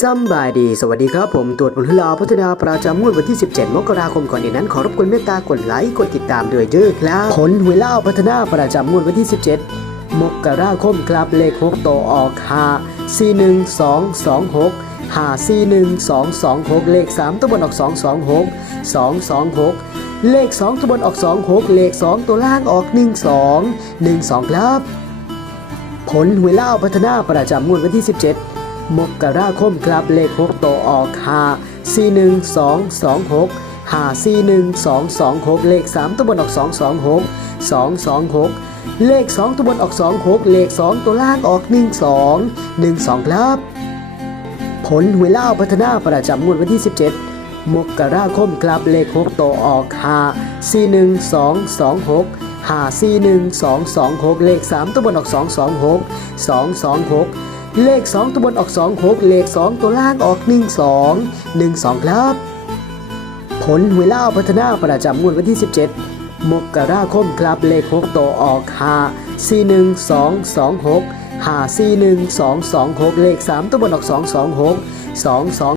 ซัมบายดี สวัสดีครับผม ตรวจผลลาพัฒนาประจำงวดวันที่ 17 มกราคมก่อนในนั้น ขอรบกวนเมตตากดไลค์ กดติดตามด้วยเด้อครับผลหวยล่าพัฒนาประจำงวดวันที่ 17 มกราคมครับเลข 6 โตวออก5 4 1 2 2 6 5 4 1 2 2 6 เลข 3 ตัวบนออก 2 2 6 2 2 6 เลข 2 ตัวบนออก 2 6 เลข 2 ตัวล่างออก 1 2 1 2 ครับ ผลหวยล่าพัฒนาประจำงวดวันที่ 17 มกราคมครับเลข 6 โตวออก5 4 1 2 2 6 5 4 1 2 2 6เลข 3 ตัวบนออก 2 2 6 2 2 6 เลข 2 ตัวบนออก 2 6 เลข 2 ตัวล่างออก 1 2 1 2 ครับ ผลหวยเล่าพัฒนาประจำงวดวันที่ 17 มกราคมครับเลข 6 โตวออก5 4 1 2 2 6 5 4 1 2 2 6เลข 3 ตัวบนออก 2 2 6 2 2 6 เลข 2 ตัวบนออก 2 6 เลข 2 ตัวล่างออก 1 2 1 2 ครับ ผลหวยเล่าพัฒนาประจำงวดวันที่ 17 มกราคมครับเลข 6 ตัวออก 5 4 1 2 2 6 5 4 1 2 2 6 เลข 3 ตัวบนออก 2 2 6 2 2